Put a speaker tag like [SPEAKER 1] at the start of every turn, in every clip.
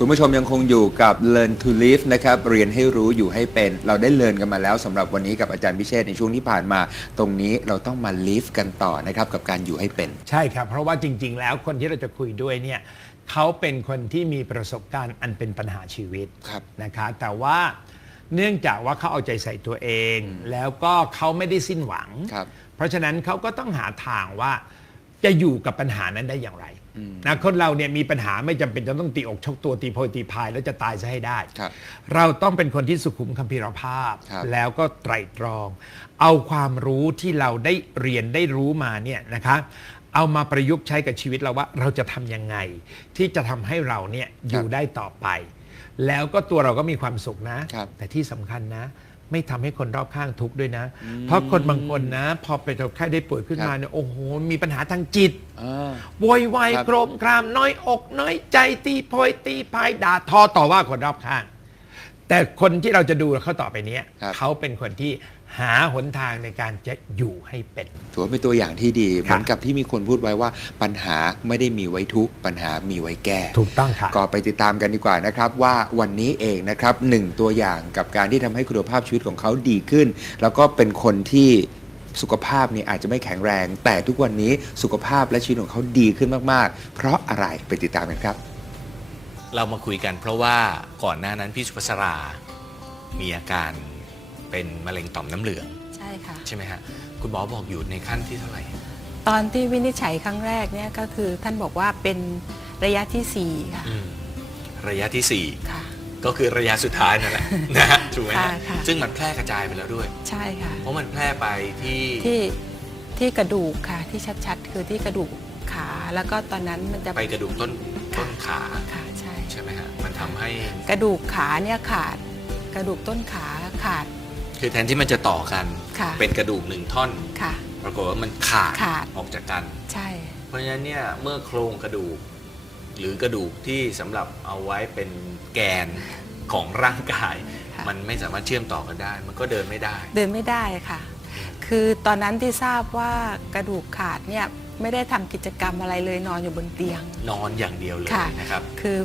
[SPEAKER 1] คุณผู้ชมยังคงอยู่กับ Learn to Live นะครับ เรียนให้รู้อยู่ให้เป็น เราได้เรียนกันมาแล้วสำหรับวันนี้กับอาจารย์พิเชษฐ์ในช่วงที่ผ่านมา ตรงนี้เราต้องมา live กันต่อนะครับ กับการอยู่ให้เป็น
[SPEAKER 2] ใช่ครับ เพราะว่าจริง ๆ แล้วคนที่เราจะคุยด้วยเนี่ยเขาเป็นคนที่มีประสบการณ์อันเป็นปัญหาชีวิต
[SPEAKER 1] ครับ
[SPEAKER 2] นะคะแต่ว่าเนื่องจากว่าเขาเอาใจใส่ตัวเอง แล้วก็เขาไม่ได้สิ้นหวัง
[SPEAKER 1] ครับ
[SPEAKER 2] เพราะฉะนั้นเขาก็ต้องหาทางว่าจะอยู่กับปัญหานั้นได้อย่างไร
[SPEAKER 1] อืม
[SPEAKER 2] นะคนเราเนี่ยมีปัญหาไม่จำเป็นจะต้องตีอกชกตัวตีโพยตีพายแล้วจะตายซะให้ได้
[SPEAKER 1] ครับ
[SPEAKER 2] เราต้องเป็นคนที่สุขุมคัมภีรภาพ
[SPEAKER 1] ครับ
[SPEAKER 2] แล้วก็ไตรตรอง เอาความรู้ที่เราได้เรียนได้รู้มาเนี่ยนะคะเอามาประยุกต์ใช้กับชีวิตเราว่าเราจะทำยังไง ที่จะทำให้เราเนี่ยอยู่ได้ต่อไป แล้วก็ตัวเราก็มีความสุขนะ
[SPEAKER 1] ครับ
[SPEAKER 2] แต่ที่สำคัญนะ ไม่ทำให้คนรอบข้างทุกข์ด้วยนะ เพราะคนบางคนนะ พอไปเจ็บไข้ได้ป่วยขึ้น
[SPEAKER 1] ครับ
[SPEAKER 2] มาเนี่ยโอ้โห มีปัญหาทางจิต
[SPEAKER 1] อ่า
[SPEAKER 2] โวยวาย
[SPEAKER 1] ครับ
[SPEAKER 2] โกรมครามน้อยอกน้อยใจตีโพยตีพายด่าทอต่อว่าคนรอบข้าง แต่คนที่เราจะดูเขาต่อไปเนี้ย
[SPEAKER 1] ครับ
[SPEAKER 2] เขาเป็นคนที่ หาหนทางในการจะอยู่ให้เป็น
[SPEAKER 1] ถือว่าเป็นตัวอย่างที่ดี เหมือนกับที่มีคนพูดไว้ว่าปัญหาไม่ได้มีไว้ทุกข์ปัญหามีไว้แก้
[SPEAKER 2] ถูกต้องค่ะ
[SPEAKER 1] ก็ไปติดตามกันดีกว่านะครับ ว่าวันนี้เองนะครับหนึ่งตัวอย่างกับการที่ทำให้คุณภาพชีวิตของเขาดีขึ้น แล้วก็เป็นคนที่สุขภาพนี่อาจจะไม่แข็งแรง แต่ทุกวันนี้สุขภาพและชีวิตของเขาดีขึ้นมากๆ เพราะอะไรไปติดตามกันครับ
[SPEAKER 3] เรามาคุยกันเพราะว่าก่อนหน้านั้นพี่สุภาษรา มีอาการ เป็นมะเร็งต่อมน้ำเหลือง
[SPEAKER 4] ใช่ค่ะ
[SPEAKER 3] ใช่ไหมฮะ คุณหมอบอกอยู่ในขั้นที่เท่าไหร่
[SPEAKER 4] ตอนที่วินิจฉัยครั้งแรกเนี่ยก็คือท่านบอกว่าเป็นระยะที่ 4 ค่ะ
[SPEAKER 3] อืมระยะที่
[SPEAKER 4] ค่ะ
[SPEAKER 3] 4 ก็คือระยะสุดท้ายนั่นแหละ นะฮะถูกไหม
[SPEAKER 4] ค่ะ
[SPEAKER 3] ฮะ
[SPEAKER 4] ค่ะ
[SPEAKER 3] ซึ่งมันแพร่กระจายไปแล้วด้วย
[SPEAKER 4] ใช่ค่ะ
[SPEAKER 3] เพราะมันแพร่ไปที่
[SPEAKER 4] ที่ที่กระดูกค่ะที่ชัดๆ คือที่กระดูกขาแล้วก็ตอนนั้นมันจะ
[SPEAKER 3] ไปกระดูกต้นต้นขา
[SPEAKER 4] ค่ะใช่
[SPEAKER 3] ใช่ไหมฮะมันทำให้
[SPEAKER 4] กระดูกขาเนี่ยขาด กระดูกต้นขาขาด
[SPEAKER 3] คือแทนที่มันจะต่อกัน
[SPEAKER 4] ค่ะ
[SPEAKER 3] เป็นกระดูกหนึ่งท่อน
[SPEAKER 4] ค่ะ
[SPEAKER 3] ปรากฏว่ามันขาด
[SPEAKER 4] ขาด
[SPEAKER 3] ออกจากกัน
[SPEAKER 4] ใช่
[SPEAKER 3] เพราะฉะนั้นเนี่ยเมื่อโครงกระดูก หรือกระดูกที่สำหรับเอาไว้เป็นแกนของร่างกาย
[SPEAKER 4] ค่ะ
[SPEAKER 3] มันไม่สามารถเชื่อมต่อกันได้ มันก็เดินไม่ได้
[SPEAKER 4] เดินไม่ได้ค่ะ คือตอนนั้นที่ทราบว่ากระดูกขาดเนี่ยไม่ได้ทำกิจกรรมอะไรเลยนอนอยู่บนเตียง
[SPEAKER 3] นอนอย่างเดียวเลย
[SPEAKER 4] ค่ะ
[SPEAKER 3] นะครับ
[SPEAKER 4] คือ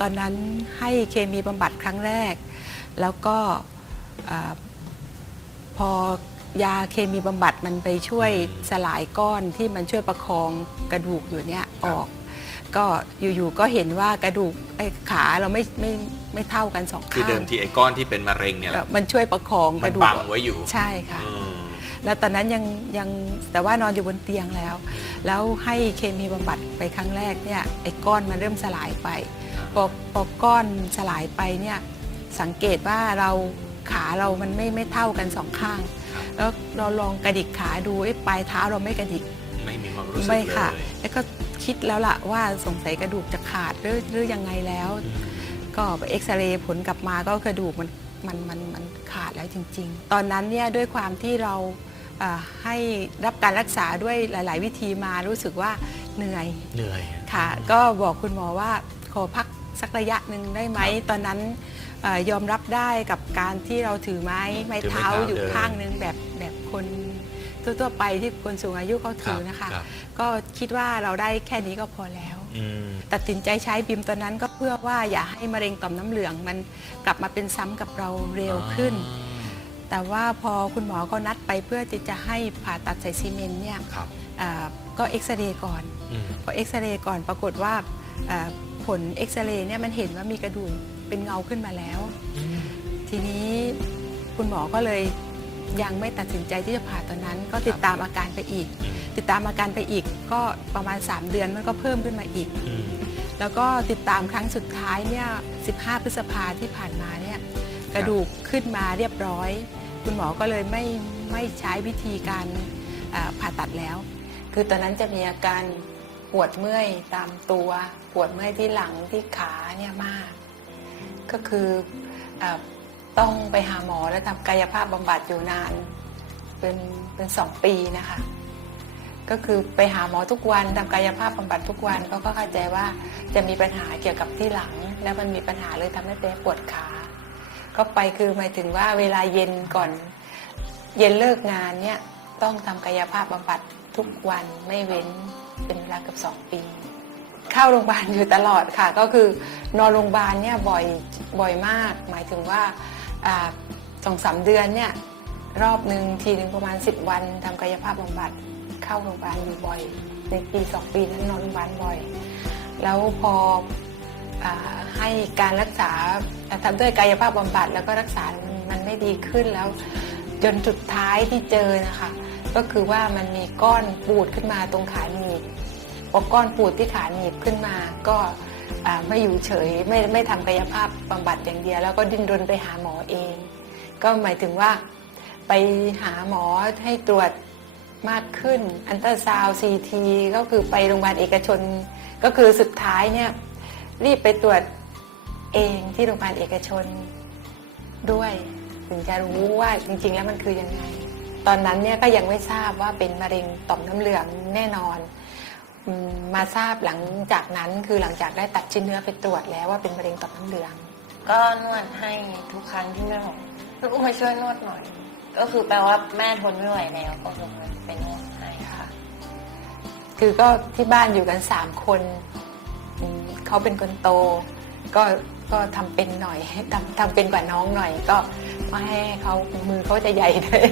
[SPEAKER 4] ตอนนั้นให้เคมีบำบัดครั้งแรก แล้วก็อา พอยาเคมีบำบัดมันไปช่วย
[SPEAKER 3] อืม
[SPEAKER 4] สลายก้อนที่มันช่วยประคองกระดูกอยู่เนี่ย
[SPEAKER 3] ครั
[SPEAKER 4] อบอก ก็อยู่ๆก็เห็นว่ากระดูกไอ้ขาเราไม่ไม่ไม่เท่ากันสอง
[SPEAKER 3] คือ
[SPEAKER 4] ข้าง
[SPEAKER 3] เดิมทีไอ้ก้อนที่เป็นมะเร็งเนี่ยแห
[SPEAKER 4] แบ
[SPEAKER 3] ละ
[SPEAKER 4] บมันช่วยประคอง
[SPEAKER 3] มั
[SPEAKER 4] ก
[SPEAKER 3] น
[SPEAKER 4] ระดูก
[SPEAKER 3] บังไว้อยู่
[SPEAKER 4] ใช่ค่ะ
[SPEAKER 3] อืม
[SPEAKER 4] แล้วตอนนั้นยังยังแต่ว่านอนอยู่บนเตียงแล้ว แล้วให้เคมีบำบัดไปครั้งแรกเนี่ยไอ้ก้อนมันเริ่มสลายไปพอพอก้อนสลายไปเนี่ยสังเกตว่าเรา ขาเรามันไม่ไม่เท่ากันสองข้าง
[SPEAKER 3] ครับ
[SPEAKER 4] แล้วเราลองกระดิกขาดูไอ้ปลายเท้าเราไม่กระดิก
[SPEAKER 3] ไม่มีความรู้สึก
[SPEAKER 4] ไม่
[SPEAKER 3] เล
[SPEAKER 4] ค่ะ
[SPEAKER 3] ย
[SPEAKER 4] แล้วก็คิดแล้วล่ะว่าสงสัยกระดูกจะขาดหรือหรือยังไงแล้ว
[SPEAKER 3] อืม
[SPEAKER 4] ก็ไปเอ็กซเรย์ผลกลับมาก็กระดูกมันมันมันมันขาดแล้วจริง ๆ ตอนนั้นเนี่ยด้วยความที่เราอ่าให้รับการรักษาด้วยหลาย ๆ วิธีมารู้สึกว่าเหนื่อย
[SPEAKER 3] เหนื่อย
[SPEAKER 4] ค่ะ ก็บอกคุณหมอว่าขอพักสักระยะหนึ่งได้ไหม
[SPEAKER 3] ครับ
[SPEAKER 4] ตอนนั้นเออ ยอมรับได้กับการที่เราถือไม้ไม้
[SPEAKER 3] ถือไม้
[SPEAKER 4] เท้า
[SPEAKER 3] เท้า
[SPEAKER 4] อยู่
[SPEAKER 3] เดิน
[SPEAKER 4] ข้างหนึงแบบแบบคนทั่วๆไปที่คนสูงอายุเขาถือนะคะ
[SPEAKER 3] รับ
[SPEAKER 4] ก็คิดว่าเราได้แค่นี้ก็พอแล้ว
[SPEAKER 3] อืม
[SPEAKER 4] ตัดสินใจใช้บิมตอนนั้นก็เพื่อว่าอย่าให้มะเร็งต่อมน้ำเหลือง มันกลับมาเป็นซ้ำกับเราเร็วขึ้น แต่ว่าพอคุณหมอเขานัดไปเพื่อที่จะให้ผ่าตัดใส่ซีเมนต์เนี่ย
[SPEAKER 3] ครับ
[SPEAKER 4] อ่าก็เอ็กซเรย์ก่อน
[SPEAKER 3] อืม
[SPEAKER 4] พอเอ็กซเรย์ก่อนปรากฏว่าอ่าผลเอ็กซเรย์เนี่ยมันเห็นว่ามีกระดูก เป็นเงาขึ้นมาแล้ว ทีนี้คุณหมอก็เลยยังไม่ตัดสินใจที่จะผ่าตอนนั้น ก็ติดตามอาการไปอีก
[SPEAKER 3] อืม
[SPEAKER 4] ติดตามอาการไปอีกก็ประมาณ 3 เดือนมันก็เพิ่มขึ้นมาอีก
[SPEAKER 3] อืม
[SPEAKER 4] แล้วก็ติดตามครั้งสุดท้ายเนี่ย15 พฤษภาที่ผ่านมาเนี่ยกระดูกขึ้นมาเรียบร้อย คุณหมอก็เลยไม่ไม่ใช้วิธีการอ่าผ่าตัดแล้ว คือตอนนั้นจะมีอาการปวดเมื่อยตามตัว ปวดเมื่อยที่หลังที่ขาเนี่ยมาก ก็คืออต้องไปหาหมอแล้วทำกายภาพบำบัดอยู่นานเป็นเป็นสองปีนะคะ ก็คือไปหาหมอทุกวันทำกายภาพบำบัดทุกวันเพราะก็เข้าใจว่าจะมีปัญหาเกี่ยวกับที่หลัง แล้วมันมีปัญหาเลยทำให้เป็นปวดขาก็ไปคือหมายถึงว่าเวลาเย็นก่อน เย็นเลิกงานเนี่ยต้องทำกายภาพบำบัดทุกวันไม่เว้นเป็นเวลาเกับสองปี เข้าโรงพยาบาลอยู่ตลอดค่ะ ก็คือนอนโรงพยาบาลเนี่ยบ่อยบ่อยมาก หมายถึงว่าสองสามเดือนเนี่ยรอบหนึ่งทีหนึ่งประมาณ 10 วันทำกายภาพบำบัดเข้าโรงพยาบาลอยู่บ่อย ในปีสองปีนั้นนอนโรงพยาบาลบ่อย แล้วพออให้การรักษาทำด้วยกายภาพบำบัดแล้วก็รักษามันไม่ดีขึ้นแล้ว จนสุดท้ายที่เจอนะคะ ก็คือว่ามันมีก้อนปูดขึ้นมาตรงขาหนีบ พอก้อนปูดที่ขาหนีบขึ้นมา ก็ไม่อยู่เฉยไม่ไม่ทำกายภาพบำบัดอย่างเดียว แล้วก็ดิ้นรนไปหาหมอเอง ก็หมายถึงว่าไปหาหมอให้ตรวจมากขึ้น อันตราซาวซีทีก็คือไปโรงพยาบาลเอกชน ก็คือสุดท้ายเนี่ยรีบไปตรวจเองที่โรงพยาบาลเอกชนด้วย ถึงจะรู้ว่าจริง ๆ แล้วมันคือยังไง ตอนนั้นเนี่ยก็ยังไม่ทราบว่าเป็นมะเร็งต่อมน้ำเหลืองแน่นอน มมาทราบหลังจากนั้นคือหลังจากได้ตัดชิ้นเนื้อไปตรวจแล้วว่าเป็นมะเร็งต่อมน้ำเหลือง
[SPEAKER 5] ก็นวดให้ทุกครั้งที่แม่บอกลูกมาช่วยนวดหน่อย ก็คือแปลว่าแม่ทนไม่ไหวแล้วก็คือไปนวดให้ค่ะ
[SPEAKER 4] คือก็ที่บ้านอยู่กันสามคนอืมเขาเป็นคนโต ก็ก็ทำเป็นหน่อยทำทำเป็นกว่าน้องหน่อย ก็ มาให้เขามือเขาจะใหญ่เลย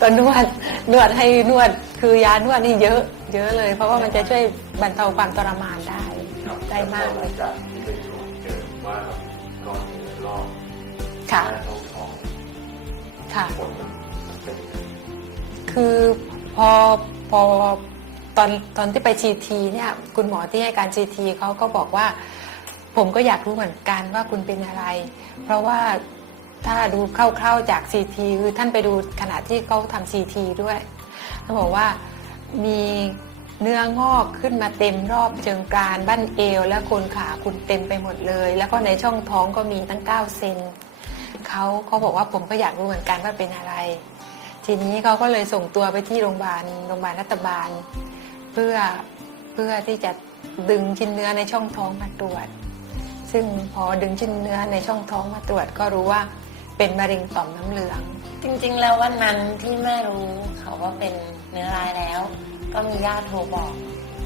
[SPEAKER 4] ก็นวดนวดให้นวดคือยานวดนี่เยอะ เยอะเลย เพราะว่ามันจะช่วยบรรเทาความทรมานได้ได้มากเลย
[SPEAKER 6] จากที่ไปตรวจเจอว่าเรามีก้อนเนื้อรอบ
[SPEAKER 4] ค่ะ
[SPEAKER 6] หน้าท้องท้อง
[SPEAKER 4] ค่ะ
[SPEAKER 6] ผลมันเป็นยังไง
[SPEAKER 4] คือพอพอตอนตอนที่ไปซีทีเนี่ยคุณหมอที่ให้การซีทีเขาก็บอกว่า ผมก็อยากรู้เหมือนกันว่าคุณเป็นอะไร เพราะว่า ถ้าดูคร่าวๆจากซีทีคือท่านไปดูขณะที่เขาทำซีทีด้วยเขาบอกว่ามีเนื้องอกขึ้นมาเต็มรอบเชิงกรานบั้นเอว และโคนขาคุณเต็มไปหมดเลย แล้วก็ในช่องท้องก็มีตั้ง 9 เซนเขาเขาบอกว่าผมก็อยากรู้เหมือนกันว่าเป็นอะไร ทีนี้เขาก็เลยส่งตัวไปที่โรงพยาบาลโรงพยาบาลรัฐบาล เพื่อเพื่อที่จะดึงชิ้นเนื้อในช่องท้องมาตรวจ ซึ่งพอดึงชิ้นเนื้อในช่องท้องมาตรวจก็รู้ว่า เป็นมะเร็งต่อมน้ำเหลือง
[SPEAKER 5] จริงๆ แล้ววันนั้นที่แม่รู้เขาว่าเป็นเนื้อร้ายแล้ว ก็มีญาติโทรบอก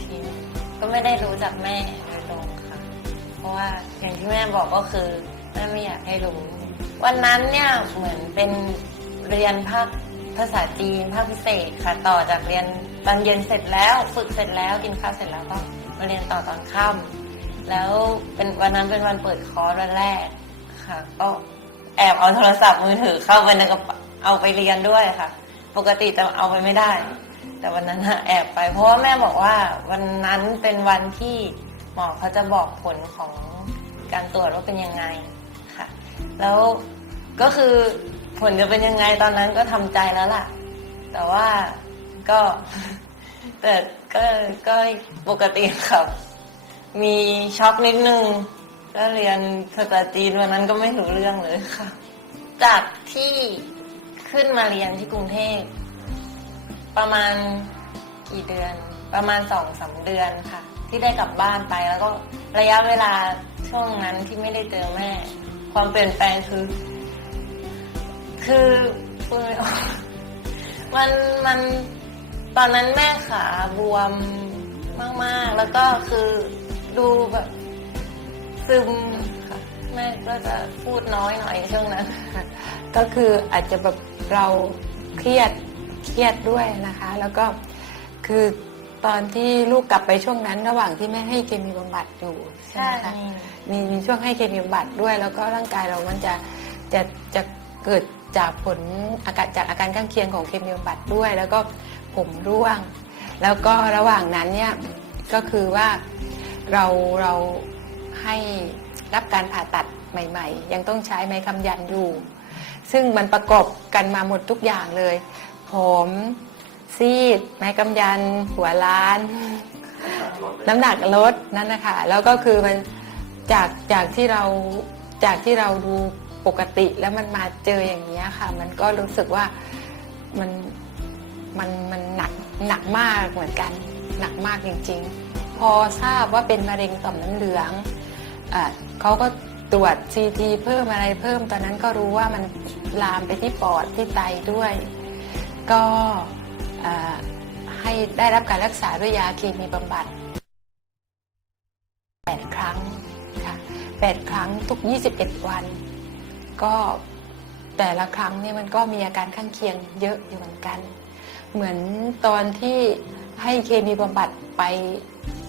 [SPEAKER 5] ทีนึงก็ไม่ได้รู้จากแม่โดยตรงค่ะ เพราะว่าอย่างที่แม่บอกก็คือแม่ไม่อยากให้รู้ วันนั้นเนี่ยเหมือนเป็นเรียนภาคภาษาจีนภาคพิเศษค่ะ ต่อจากเรียนตอนเย็นเสร็จแล้วฝึกเสร็จแล้วกินข้าวเสร็จแล้วก็มาเรียนต่อตอนค่ำแล้วเป็นวันนั้นเป็นวันเปิดคอร์สวันแรกค่ะ ก็ แอบเอาโทรศัพท์มือถือเข้าไปในกระเป๋าเอาไปเรียนด้วยค่ะ ปกติจะเอาไปไม่ได้ แต่วันนั้นน่ะแอบไป เพราะว่าแม่บอกว่าวันนั้นเป็นวันที่หมอเขาจะบอกผลของการตรวจว่าเป็นยังไงค่ะ แล้วก็คือผลจะเป็นยังไงตอนนั้นก็ทำใจแล้วล่ะ แต่ว่าก็ แต่ก็ก็ปกติครับ มีช็อกนิดนึง ก็เรียนภาษาจีนวันนั้นก็ไม่รู้เรื่องเลยค่ะ จากที่ขึ้นมาเรียนที่กรุงเทพประมาณกี่เดือน ประมาณสองสามเดือนค่ะ ที่ได้กลับบ้านไปแล้วก็ระยะเวลาช่วงนั้นที่ไม่ได้เจอแม่ ความเปลี่ยนแปลงคือ คือมันมันตอนนั้นแม่ขาบวมมาก ๆ แล้วก็คือดูแบบ ซึมค่ะแม่ก็จะพูดน้อยหน่อยช่วงนั้น
[SPEAKER 4] ก็คืออาจจะแบบเราเครียดเครียดด้วยนะคะ แล้วก็คือตอนที่ลูกกลับไปช่วงนั้น ระหว่างที่แม่ให้เคมีบำบัดอยู่ใช่ไหมคะมีมีช่วงให้เคมีบำบัดด้วย แล้วก็ร่างกายเรามันจะจะจะเกิดจากผลอาการจากอาการข้างเคียงของเคมีบำบัดด้วย แล้วก็ผมร่วง แล้วก็ระหว่างนั้นเนี่ยก็คือว่าเราเรา ให้รับการผ่าตัดใหม่ ๆ ยังต้องใช้ไม้คำยันอยู่ ซึ่งมันประกอบกันมาหมดทุกอย่างเลย ผมซีด ไม้กำยัน หัวล้าน น้ำหนักลดนั่นนะคะแล้วก็คือมันจากจากที่เราจากที่เราดูปกติแล้วมันมาเจออย่างนี้ค่ะ มันก็รู้สึกว่ามันมันมันหนักหนักมากเหมือนกัน หนักมากจริง ๆ พอทราบว่าเป็นมะเร็งต่อมน้ำเหลือง เขาก็ตรวจซีทีเพิ่มอะไรเพิ่ม ตอนนั้นก็รู้ว่ามันลามไปที่ปอดที่ไตด้วย ก็ให้ได้รับการรักษาด้วยยาเคมีบำบัด8ครั้งค่ะแปดครั้งทุก 21 วัน ก็แต่ละครั้งเนี่ยมันก็มีอาการข้างเคียงเยอะอยู่เหมือนกัน เหมือนตอนที่ให้เคมีบำบัดไป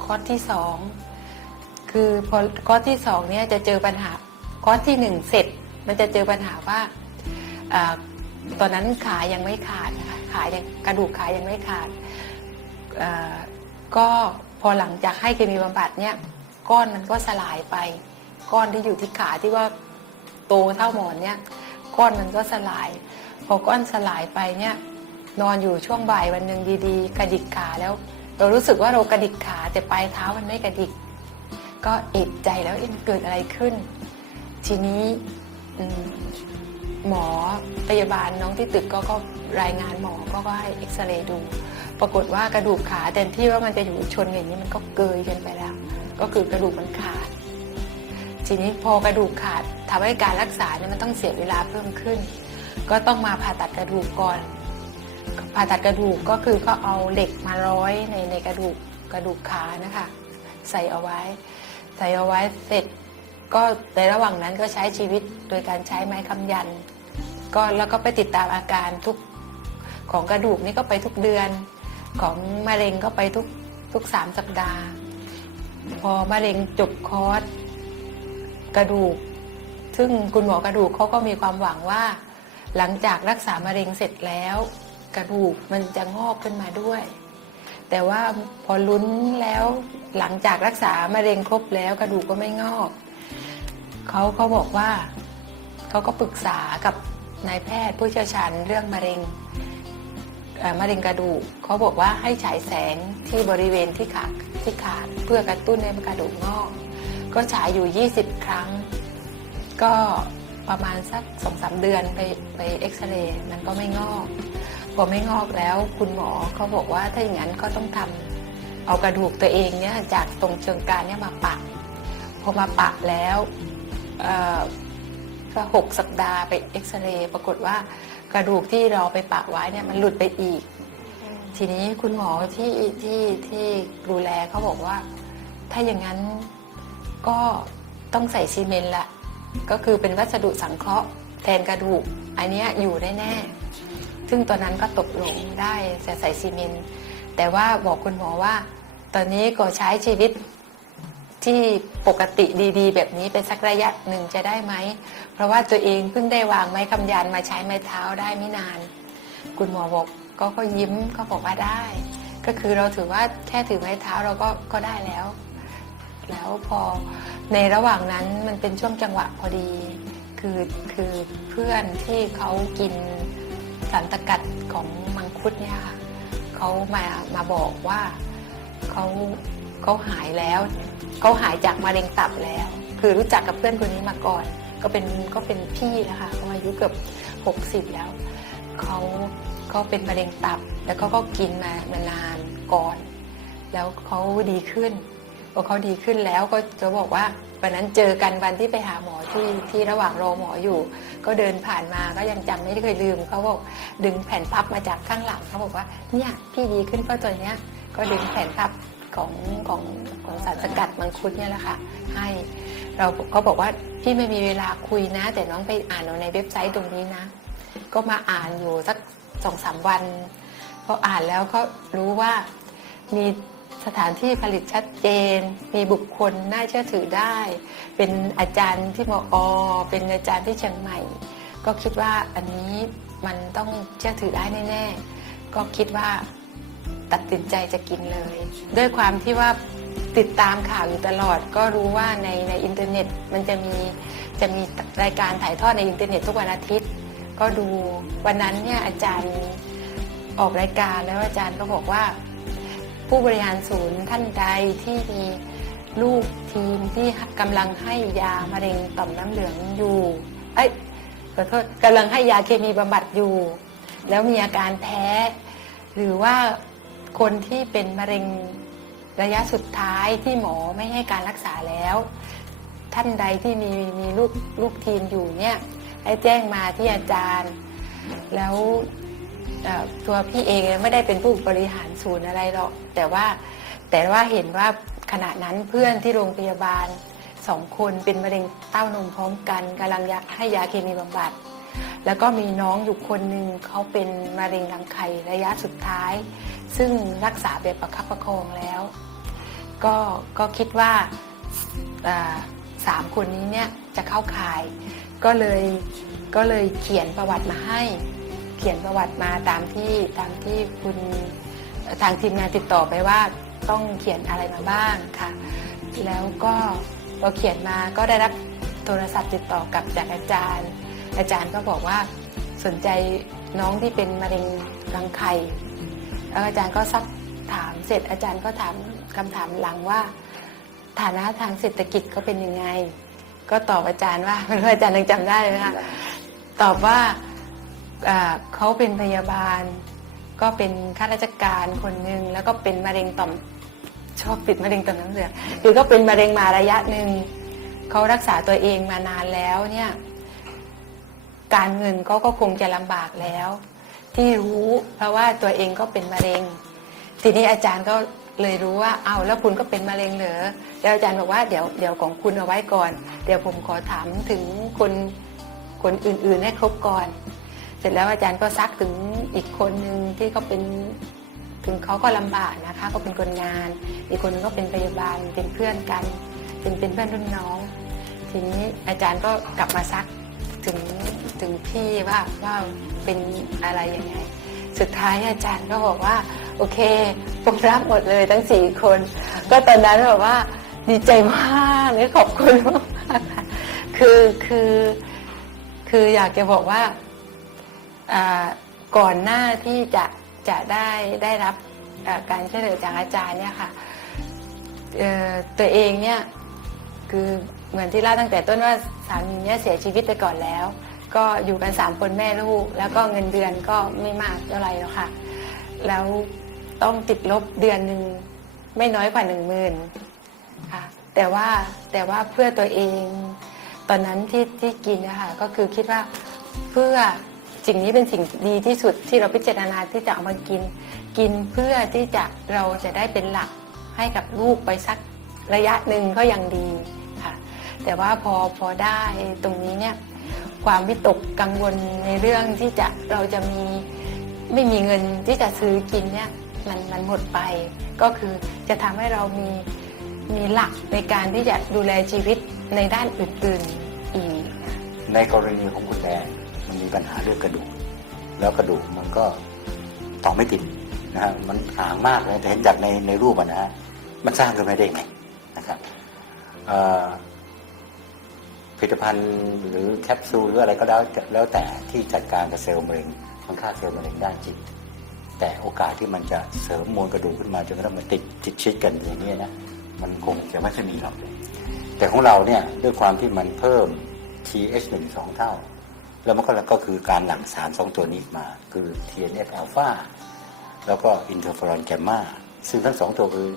[SPEAKER 4] คอร์สที่สอง คือพอคอที่สองเนี่ยจะเจอปัญหาคอที่หนึ่งเสร็จมันจะเจอปัญหาว่าอตอนนั้นขายังไม่ขาดนะคะขายังกระดูกขายังไม่ขาดก็พอหลังจากให้เคมีบำบัดเนี่ยก้อนมันก็สลายไป ก้อนที่อยู่ที่ขาที่ว่าโตเท่าหมอนเนี่ยก้อนมันก็สลาย พอก้อนสลายไปเนี่ยนอนอยู่ช่วงบ่ายวันหนึ่งดีๆ กระดิกขาแล้ว เรารู้สึกว่าเรากระดิกขาแต่ปลายเท้ามันไม่กระดิก ก็เอกใจแล้วเอ็นเกิดอะไรขึ้น ทีนี้หมอพยาบาลน้องที่ตึกก็ก็รายงานหมอก็ก็ให้เอ็กซเรย์ดู ปรากฏว่ากระดูกขาแทนที่ว่ามันจะอยู่ชนอย่างนี้มันก็เกยกันไปแล้ว ก็คือกระดูกมันขาด ทีนี้พอกระดูกขาดทำให้การรักษาเนี่ยมันต้องเสียเวลาเพิ่มขึ้น ก็ต้องมาผ่าตัดกระดูกก่อน ผ่าตัดกระดูกก็คือก็เอาเหล็กมาร้อยในในกระดูกกระดูกขานะคะ ใส่เอาไว้ ส่เอาไว้เสร็จ ก็ในระหว่างนั้นก็ใช้ชีวิตโดยการใช้ไม้คำยัน ก็แล้วก็ไปติดตามอาการทุกของกระดูกนี่ก็ไปทุกเดือน ของมะเร็งก็ไปทุกทุกสามสัปดาห์ พอมะเร็งจบคอร์สกระดูก ซึ่งคุณหมอกระดูกเขาก็มีความหวังว่า หลังจากรักษามะเร็งเสร็จแล้ว กระดูกมันจะงอกขึ้นมาด้วย แต่ว่าพอลุ้นแล้วหลังจากรักษามะเร็งครบแล้วกระดูกก็ไม่งอกเขาเขาบอกว่าเขาก็ปรึกษากับนายแพทย์ผู้เชี่ยวชาญเรื่องมะเร็งมะเร็งกระดูกเขาบอกว่าให้ฉายแสงที่บริเวณที่ขาดที่ขาดเพื่อกระตุ้นให้กระดูกงอก ก็ฉายอยู่ 20 ครั้ง ก็ประมาณสักสองสามเดือนไปไปเอ็กซเรย์มันก็ไม่งอก พอไม่งอกแล้ว คุณหมอเขาบอกว่าถ้าอย่างนั้นก็ต้องทำเอากระดูกตัวเองเนี่ยจากตรงเชิงกรานเนี่ยมาปักพอมาปักแล้วก็หกสัปดาห์ไปเอ็กซเรย์ปรากฏว่ากระดูกที่เราไปปักไว้เนี่ยมันหลุดไปอีก ทีนี้คุณหมอที่ที่ที่ดูแลเขาบอกว่า ถ้าอย่างนั้นก็ต้องใส่ซีเมนต์ละก็คือเป็นวัสดุสังเคราะห์แทนกระดูก อันเนี้ยอยู่ได้แน่ ซึ่งตอนนั้นก็ตกลงได้จะใส่ซีเมนต์แต่ว่าบอกคุณหมอว่า ตอนนี้ก็ใช้ชีวิตที่ปกติดีๆ แบบนี้เป็นสักระยะหนึ่งจะได้ไหม เพราะว่าตัวเองเพิ่งได้วางไม้คำยันมาใช้ไม้เท้าได้ไม่นาน คุณหมอบอกก็ก็ยิ้มก็บอกว่าได้ ก็คือเราถือว่าแค่ถือไม้เท้าเราก็ก็ได้แล้ว แล้วพอในระหว่างนั้นมันเป็นช่วงจังหวะพอดี คือคือเพื่อนที่เขากิน สารสกัดของมังคุดเนี่ยค่ะเขามามาบอกว่าเขาเขาหายแล้วเขาหายจากมะเร็งตับแล้ว คือรู้จักกับเพื่อนคนนี้มาก่อน ก็เป็นก็เป็นพี่นะคะเขาอายุเกือบหกสิบ60 แล้วเขาเขาเป็นมะเร็งตับ แล้วเขาก็กินมามานานก่อน แล้วเขาดีขึ้นพอเขาดีขึ้นแล้วก็จะบอกว่า วันนั้นเจอกันวันที่ไปหาหมอที่ที่ระหว่างรอหมออยู่ ก็เดินผ่านมาก็ยังจำไม่เคยลืมเขาบอกดึงแผ่นพับมาจากข้างหลังเขาบอกว่าเนี่ยพี่ดีขึ้นเพราะตัวเนี้ยก็ดึงแผ่นพับของของของสารสกัดมังคุดเนี่ยแหละค่ะให้เราก็บอกว่าพี่ไม่มีเวลาคุยนะ แต่น้องไปอ่านเอาในเว็บไซต์ตรงนี้นะ ก็มาอ่านอยู่สักสองสามวันพออ่านแล้วก็รู้ว่ามี สถานที่ผลิตชัดเจน มีบุคคลน่าเชื่อถือได้ เป็นอาจารย์ที่มอ เป็นอาจารย์ที่เชียงใหม่ ก็คิดว่าอันนี้มันต้องเชื่อถือได้แน่ๆก็คิดว่าตัดสินใจจะกินเลย ด้วยความที่ว่าติดตามข่าวอยู่ตลอด ก็รู้ว่าในในอินเทอร์เน็ตมันจะมีจะมีรายการถ่ายทอดในอินเทอร์เน็ตทุกวันอาทิตย์ ก็ดูวันนั้นเนี่ยอาจารย์ออกรายการแล้วอาจารย์ก็บอกว่า ผู้บริหารศูนย์ท่านใดที่มีลูกทีมที่กำลังให้ยามะเร็งต่อมน้ำเหลืองอยู่ เอ้ยขอโทษกำลังให้ยาเคมีบำบัดอยู่ แล้วมีอาการแพ้ หรือว่าคนที่เป็นมะเร็งระยะสุดท้ายที่หมอไม่ให้การรักษาแล้ว ท่านใดที่มีมีลูกลูกทีมอยู่เนี่ยให้แจ้งมาที่อาจารย์ แล้ว ตัวพี่เองไม่ได้เป็นผู้บริหารศูนย์อะไรหรอก แต่ว่าแต่ว่าเห็นว่าขณะนั้นเพื่อนที่โรงพยาบาลสองคนเป็นมะเร็งเต้านมพร้อมกันกำลังให้ยาเคมีบำบัด แล้วก็มีน้องอยู่คนหนึ่งเขาเป็นมะเร็งรังไข่ระยะสุดท้าย ซึ่งรักษาแบบประคับประคองแล้ว ก็ก็คิดว่าสามคนนี้เนี่ยจะเข้าข่าย ก็เลยก็เลยเขียนประวัติมาให้ ขียนประวัติมาตามที่ตามที่คุณทางทีมงานติดต่อไปว่าต้องเขียนอะไรมาบ้างค่ะ แล้วก็พอเขียนมาก็ได้รับโทรศัพท์ติดต่อกลับจากอาจารย์ อาจารย์ก็บอกว่าสนใจน้องที่เป็นมะเร็งรังไข่แล้วอาจารย์ก็ซักถามเสร็จอาจารย์ก็ถามคำถามหลังว่า ฐานะทางเศรษฐกิจเขาเป็นยังไง ก็ตอบอาจารย์ว่าไม่รู้อาจารย์ยังจำได้ไหมคะตอบว่า เขาเป็นพยาบาล ก็เป็นข้าราชการคนหนึ่งแล้วก็เป็นมะเร็งต่อมชอบปิดมะเร็งต่อมน้ำเหลืองคือก็เป็นมะเร็งมาระยะหนึ่งเขารักษาตัวเองมานานแล้วเนี่ยการเงินเขาก็คงจะลำบากแล้ว ที่รู้เพราะว่าตัวเองก็เป็นมะเร็ง ทีนี้อาจารย์ก็เลยรู้ว่าเอาแล้วคุณก็เป็นมะเร็งเหรอแล้วอาจารย์บอกว่าเดี๋ยวเดี๋ยวของคุณเอาไว้ก่อน เดี๋ยวผมขอถามถึงคนคนอื่น ๆ ให้ครบก่อน สร็จแล้วอาจารย์ก็ซักถึงอีกคนหนึ่งที่เขาเป็นถึงเขาก็ลำบากนะคะก็เป็นคนงาน อีกคนนึงก็เป็นพยาบาลเป็นเพื่อนกัน เป็นเป็นเพื่อนรุ่นน้อง ทีนี้อาจารย์ก็กลับมาซักถึงถึงพี่ว่าว่าเป็นอะไรยังไง สุดท้ายอาจารย์ก็บอกว่า โอเคผมรับหมดเลยทั้งสี่คน ก็ตอนนั้นแบบว่าดีใจมากเลยขอบคุณมากคือคือคืออยากจะบอกว่า ก่อนหน้าที่จะจะได้ได้รับการช่วยเหลือจากอาจารย์เนี่ยค่ะตัวเองเนี่ยคือเหมือนที่เล่าตั้งแต่ต้นว่าสามีเนี่ยเสียชีวิตไปก่อนแล้ว ก็อยู่กันสามคนแม่ลูก แล้วก็เงินเดือนก็ไม่มากเท่าไหร่หรอกค่ะ แล้วต้องติดลบเดือนหนึ่งไม่น้อยกว่าหนึ่งหมื่นค่ะแต่ว่าแต่ว่าเพื่อตัวเอง ตอนนั้นที่ที่กินนะคะก็คือคิดว่าเพื่อ สิ่งนี้เป็นสิ่งดีที่สุดที่เราพิจารณาที่จะเอามากิน กินเพื่อที่จะเราจะได้เป็นหลักให้กับลูกไปสักระยะหนึ่งก็ยังดีค่ะ แต่ว่าพอพอได้ตรงนี้เนี่ยความวิตกกังวลในเรื่องที่จะเราจะมีไม่มีเงินที่จะซื้อกินเนี่ยมันมันหมดไป ก็คือจะทำให้เรามีมีหลักในการที่จะดูแลชีวิตในด้านอื่นๆอีก
[SPEAKER 7] ในกรณีของคุณแดง มันมีปัญหาเรื่องกระดูก แล้วกระดูกมันก็ต่อไม่ติดนะฮะมันห่างมากเลยแต่เห็นจากในในรูปอะนะฮะมันสร้างขึ้นมาได้ไงนะครับผลิตภัณฑ์หรือแคปซูลหรืออะไรก็แล้วแล้วแต่ที่จัดการกับเซลล์มะเร็งมันฆ่าเซลล์มะเร็งได้จริงแต่โอกาสที่มันจะเสริมมวลกระดูกขึ้นมาจนกระทั่งมันติดติดชิดกันอย่างนี้นะมันคงจะไม่ค่มีหรอกแต่ของเราเนี่ยด้วยความที่มันเพิ่ม TH1 สองเท่า แล้วมันก็ก็คือการหลั่งสารสองตัวนี้มา คือ TNF อ l p h a แล้วก็อินเทอร์ฟอรอนแกมมาซึ่งทั้งสองตัวคือ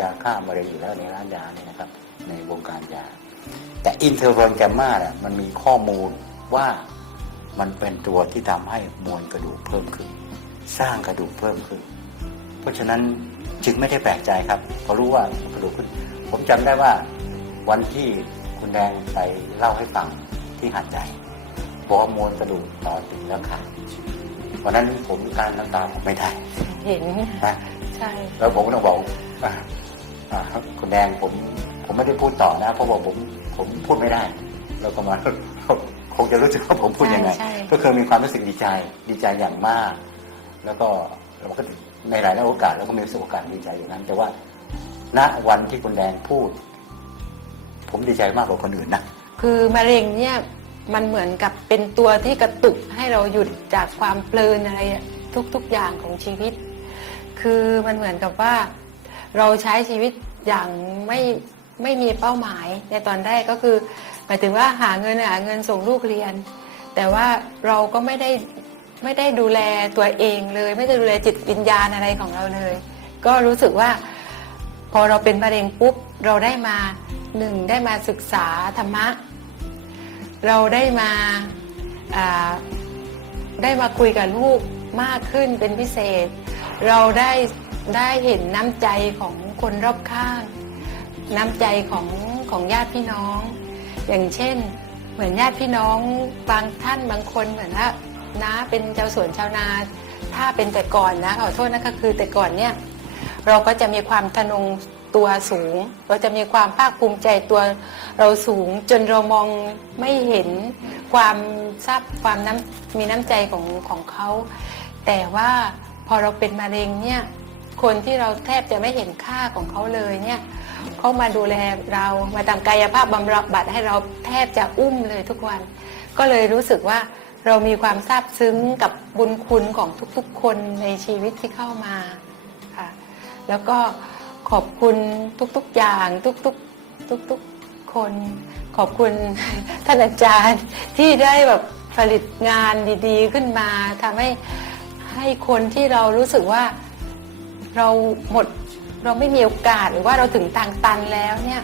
[SPEAKER 7] ยาฆ่ามะเร็งอยู่แล้วในร้านยาเนี่ยนะครับ ในวงการยา แต่อินเทอร์ฟอรอนแกมมาเนี่ยมันมีข้อมูลว่ามันเป็นตัวที่ทำให้มวลกระดูกเพิ่มขึ้น สร้างกระดูกเพิ่มขึ้น เพราะฉะนั้นจึงไม่ได้แปลกใจครับเพราะรู้ว่ากระดูกขึ้น ผมจำได้ว่าวันที่คุณแดงไปเล่าให้ฟังที่หัดใหญ่ บอกว่ามวลกระดูกต่อถึงแล้วค่ะวันนั้นผมการน้ำตาผมไม่ได้
[SPEAKER 4] เห็น
[SPEAKER 7] นะ
[SPEAKER 4] ใช่
[SPEAKER 7] แล้วผมก็ต้องบอกอ่าอ่าครับคุณแดงผม ผมไม่ได้พูดต่อนะ เพราะว่าผมผมพูดไม่ได้ แล้วก็มาคงจะรู้สึกว่าผมพูดยังไง
[SPEAKER 4] ใช่
[SPEAKER 7] ก็คือมีความรู้สึกดีใจ ดีใจอย่างมาก แล้วก็เราก็ในหลายๆโอกาสเราก็มีประสบการณ์ดีใจอย่างนั้น แต่ว่าณวันที่คุณแดงพูด ผมดีใจมากกว่าคนอื่นนะ
[SPEAKER 4] คือมะเร็งเนี่ย มันเหมือนกับเป็นตัวที่กระตุกให้เราหยุดจากความเพลินอะไรทุกๆอย่างของชีวิต คือมันเหมือนกับว่า เราใช้ชีวิตอย่างไม่ไม่มีเป้าหมายในตอนแรกก็คือหมายถึงว่าหาเงินหาเงินส่งลูกเรียน แต่ว่าเราก็ไม่ได้ไม่ได้ดูแลตัวเองเลย ไม่ได้ดูแลจิตวิญญาณอะไรของเราเลย ก็รู้สึกว่า พอเราเป็นมะเร็งปุ๊บเราได้มาหนึ่งได้มาศึกษาธรรมะ เราได้มาได้มาคุยกับลูกมากขึ้นเป็นพิเศษ เราได้ได้เห็นน้ำใจของคนรอบข้าง น้ำใจของของญาติพี่น้อง อย่างเช่น เหมือนญาติพี่น้องบางท่านบางคนเหมือนว่าน้าเป็นเจ้าสวนชาวนา ถ้าเป็นแต่ก่อนนะขอโทษนะคะคือแต่ก่อนเนี่ยเราก็จะมีความทะนง ตัวสูง เราจะมีความภาคภูมิใจตัวเราสูง จนเรามองไม่เห็นความทราบความน้ำมีน้ำใจของของเขาแต่ว่าพอเราเป็นมะเร็งเนี่ยคนที่เราแทบจะไม่เห็นค่าของเขาเลยเนี่ยเขามาดูแลเรามาทำกายภาพบำบัดให้เราแทบจะอุ้มเลยทุกวัน ก็เลยรู้สึกว่าเรามีความซาบซึ้งกับบุญคุณของทุกๆ คนในชีวิตที่เข้ามาค่ะแล้วก็ ขอบคุณทุกๆอย่าง ทุกๆทุกๆคน ขอบคุณท่านอาจารย์ที่ได้แบบผลิตงานดี ๆ ขึ้นมาทำให้ให้คนที่เรารู้สึกว่าเราหมดเราไม่มีโอกาสหรือว่าเราถึงทางตันแล้วเนี่ย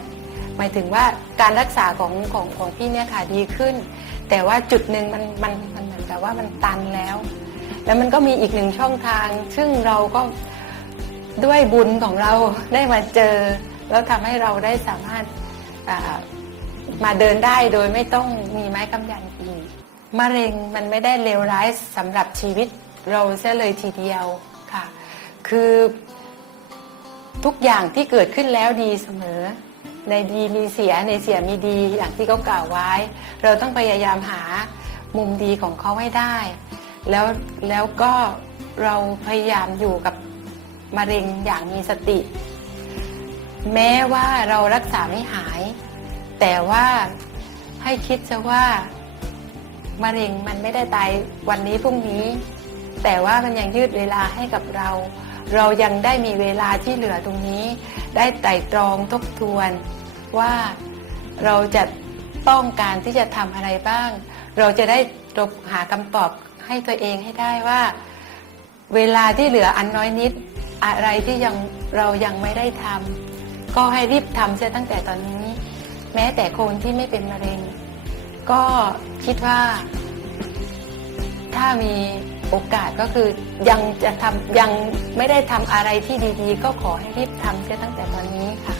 [SPEAKER 4] หมายถึงว่าการรักษาของของของพี่เนี่ยค่ะดีขึ้น แต่ว่าจุดหนึ่งมันมันมันเหมือนกับว่ามันตันแล้ว แล้วมันก็มีอีกหนึ่งช่องทาง ซึ่งเราก็ ด้วยบุญของเราได้มาเจอ แล้วทำให้เราได้สามารถมาเดินได้โดยไม่ต้องมีไม้กำยันอีกมะเร็งมันไม่ได้เลวร้ายสำหรับชีวิตเราเสียเลยทีเดียวค่ะ คือทุกอย่างที่เกิดขึ้นแล้วดีเสมอ ในดีมีเสียในเสียมีดีอย่างที่เขากล่าวไว้ เราต้องพยายามหามุมดีของเขาให้ได้ แล้วแล้วก็เราพยายามอยู่กับ มะเร็งอย่างมีสติ แม้ว่าเรารักษาไม่หาย แต่ว่าให้คิดซะว่ามะเร็งมันไม่ได้ตายวันนี้พรุ่งนี้ แต่ว่ามันยังยืดเวลาให้กับเรา เรายังได้มีเวลาที่เหลือตรงนี้ ได้ไต่ตรองทบทวน ว่าเราจะต้องการที่จะทำอะไรบ้าง เราจะได้รบหาคำตอบให้ตัวเองให้ได้ว่า เวลาที่เหลืออันน้อยนิด อะไรที่ยังเรายังไม่ได้ทำก็ให้รีบทำเสียตั้งแต่ตอนนี้ แม้แต่คนที่ไม่เป็นมะเร็ง ก็คิดว่า ถ้ามีโอกาสก็คือยังจะทำยังไม่ได้ทำอะไรที่ดีๆ ก็ขอให้รีบทำเสียตั้งแต่ตอนนี้ค่ะ